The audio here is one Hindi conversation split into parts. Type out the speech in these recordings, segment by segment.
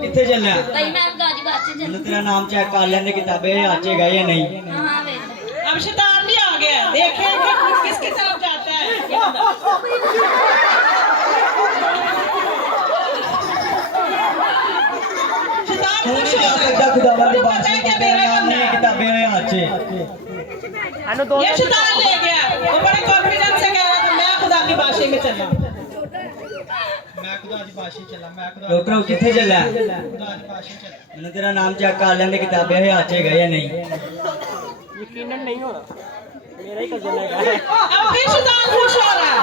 किथे चलना है? भाई मैं गाजीबाद से चल। तेरा नाम चेक कर लेंगे किताबें अच्छे गए या नहीं। हाँ वे अब शैतान भी आ गया, देखें कि किसकी तरफ जाता है ये बंदा। शैतान तू खुश नहीं हो जा रहा सकता है। खुदावंद की पता बात है में, क्या तेरा मेरा नाम नहीं है बंदा किताबें अच्छे। ये शैतान ले गया, वो बड़े कॉन्फिडेंस से कह रहा था मैं खुदा की बादशाही में चला। मैं खुदा दी बादशाही चला, मैं खुदा डॉक्टर किथे चलना है? दी बादशाही चला। मैंने तेरा नाम चेक कर लेंगे किताबें अच्छे गए या नहीं। यकीनन नहीं होना, मेरा ही कजन है। अब फिर शैतान खुश हो रहा है।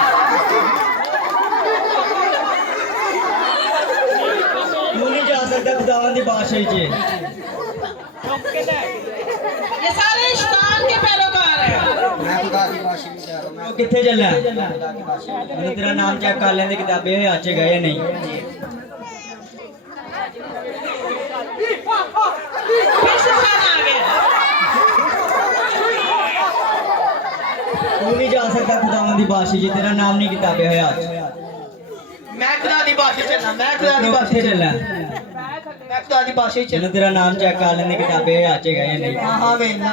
तू नहीं जा सकता खुदावंद की बादशाही च। ये सारे शैतान के पैरोकार हैं। मैं खुदा दी बादशाही में जा रहा हूं, मैं किथे चलना है? खुदा की बादशाही में। मैंने तेरा नाम चेक कर लेंगे किताबें अच्छे गए या नहीं। फिर शैतान आ गया। तू नहीं जा सकता खुदावंद की बादशाही च, तेरा नाम नहीं किताबें हयात। मैं खुदा दी बादशाही चला, मैं खुदा दी किथे बादशाही चलना चला, है? मैं खुदा दी बादशाही चला। मैंने तेरा नाम चेक कर लेंगे किताबें अच्छे गए या नहीं। हां हां वेना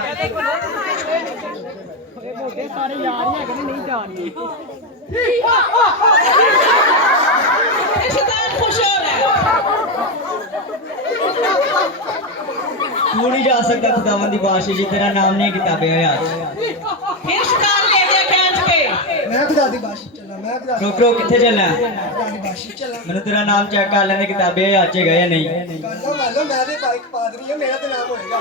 फिर शैतान खुश हो रहा है। तू नहीं जा सकता खुदावंद की बादशाही च, तेरा नाम नहीं किताबें हयात। फिर शैतान ले गया खींच के। मैं खुदा दी बादशाही चला, मैं खुदा डॉक्टर किथे चलना है? दी बादशाही चला। मैंने तेरा नाम चेक कर लेंगे किताबें अच्छे गए या नहीं। गालो मालो मैं ते बाइक पादरी है, मेरा तो नाम होएगा।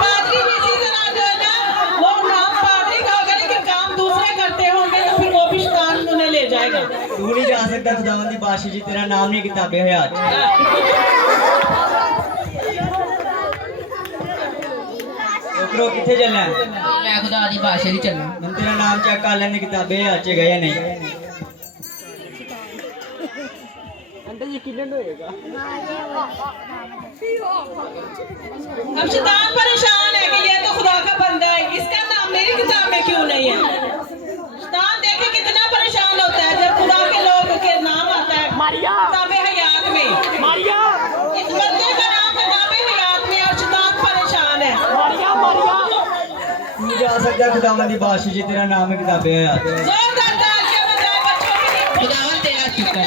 पादरी भी इसी तरह जो है ना, वो नाम पादरी का होगा लेकिन काम दूसरे करते होंगे तो फिर वो भी शैतान उन्हें ले जाएगा। तू नहीं जा सकता खुदावंद की बादशाही च, तेरा नाम नहीं किताबें हयात। डॉक्टर किथे चलना है? मैं खुदा दी बादशाही चलना। मैंने तेरा नाम चेक कर लेंगे किताबें अच्छे गए या नहीं। अब शैतान परेशान है कि ये तो खुदा का बंदा है, इसका नाम मेरी किताब में क्यों नहीं है। शैतान देखे कितना परेशान होता है जब खुदा के लोग के नाम आता है किताबे हयात में। इस बंदे का नाम किताबे हयात में और शैतान परेशान है। तू नहीं जा सकता खुदावंद की बादशाही च, तेरा नाम है किताबें हयात। जोरदार तालियां बजाएं बच्चों के लिए। खुदावन तेरा शुक्र है।